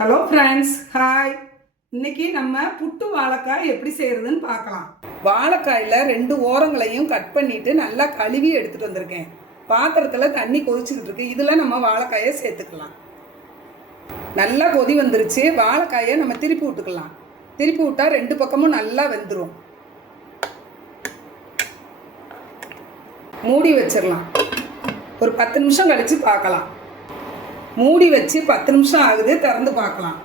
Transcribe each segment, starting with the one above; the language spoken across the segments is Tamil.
Hello friends, hi. இன்னைக்கு நம்ம புட்டு வாழைக்காய் எப்படி செய்கிறதுன்னு பார்க்கலாம். வாழைக்காயில் 2 ஓரங்களையும் கட் பண்ணிவிட்டு நல்லா கழுவி எடுத்துகிட்டு வந்திருக்கேன். பாத்திரத்தில் தண்ணி கொதிச்சுக்கிட்டு இருக்கு. இதில் நம்ம வாழைக்காயை சேர்த்துக்கலாம். நல்லா கொதி வந்துருச்சு. வாழைக்காயை நம்ம திருப்பி விட்டுக்கலாம். திருப்பி விட்டால் 2 பக்கமும் நல்லா வெந்துடும். மூடி வச்சிடலாம். ஒரு 10 நிமிஷம் கழித்து பார்க்கலாம். மூடி வச்சு 10 நிமிஷம் ஆகுது. திறந்து பார்க்கலாம்.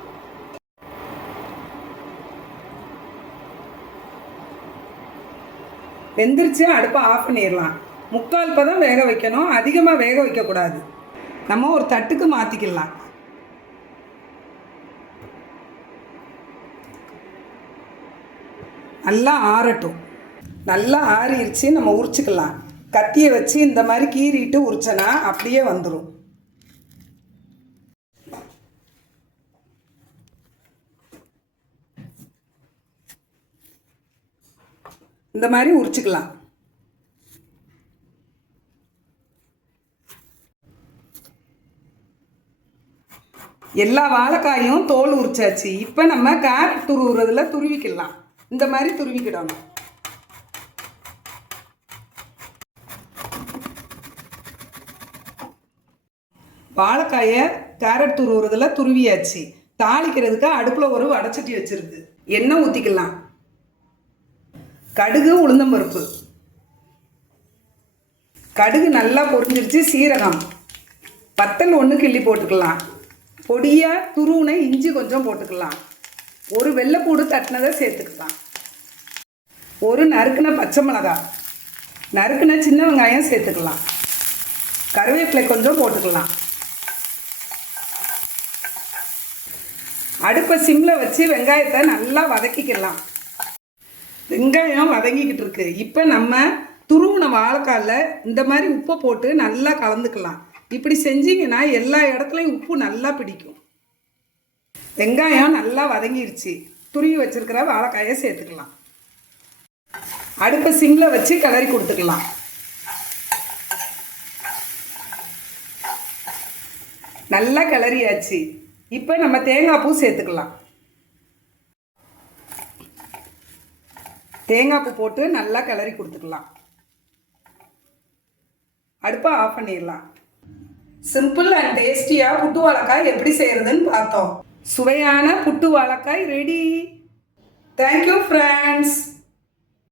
வெந்துருச்சு. அடுப்பை ஆஃப் பண்ணிடலாம். 3/4 பதம் வேக வைக்கணும். அதிகமாக வேக வைக்கக்கூடாது. நம்ம ஒரு தட்டுக்கு மாற்றிக்கலாம். நல்லா ஆறட்டும். நல்லா ஆறிடுச்சு. நம்ம உரிச்சுக்கலாம். கத்தியை வச்சு இந்த மாதிரி கீறிட்டு உரிச்சனா அப்படியே வந்துடும். இந்த மாதிரி உரிச்சுக்கலாம். எல்லா வாழைக்காயும் தோல் உரிச்சாச்சு. இப்போ நம்ம கேரட் துருவுறதுல துருவிக்கலாம். இந்த மாதிரி துருவிக்கிடணும். வாழைக்காயை கேரட் துருவுறதுல துருவியாச்சு. தாளிக்கிறதுக்கு அடுப்பில் ஒரு வடைச்சட்டி வச்சிருக்கு. எண்ணெய் ஊற்றிக்கலாம். கடுகு, உளுந்தம்பருப்பு. கடுகு நல்லா பொரிஞ்சிருச்சு. சீரகம், வத்தல் 1 கிள்ளி போட்டுக்கலாம். பொடியாக துருவுன இஞ்சி கொஞ்சம் போட்டுக்கலாம். ஒரு வெள்ளைப்பூடு தட்டினதை சேர்த்துக்கலாம். ஒரு நறுக்குன பச்சை மிளகாய், நறுக்குன சின்ன வெங்காயம் சேர்த்துக்கலாம். கருவேப்பிலை கொஞ்சம் போட்டுக்கலாம். அடுப்பை சிம்மில் வச்சு வெங்காயத்தை நல்லா வதக்கிக்கலாம். வெங்காயம் வதங்கிக்கிட்டு இருக்கு. இப்போ நம்ம துருவின வாழைக்காயில் இந்த மாதிரி உப்பை போட்டு நல்லா கலந்துக்கலாம். இப்படி செஞ்சிங்கன்னா எல்லா இடத்துலையும் உப்பு நல்லா பிடிக்கும். வெங்காயம் நல்லா வதங்கிருச்சு. துருவி வச்சிருக்கிற வாழைக்காயை சேர்த்துக்கலாம். அடுப்பை சிம்மில் வச்சு கிளறி கொடுத்துக்கலாம். நல்லா கிளறியாச்சு. இப்போ நம்ம தேங்காய் பூ சேர்த்துக்கலாம். தேங்காய் பூ போட்டு நல்லா கிளறி கொடுத்துக்கலாம். அடுப்பை ஆஃப் பண்ணிடலாம். சிம்பிள் அண்ட் டேஸ்டியாக புட்டு வாழைக்காய் எப்படி செய்கிறதுன்னு பார்த்தோம். சுவையான புட்டு வாழைக்காய் ரெடி. Thank you friends.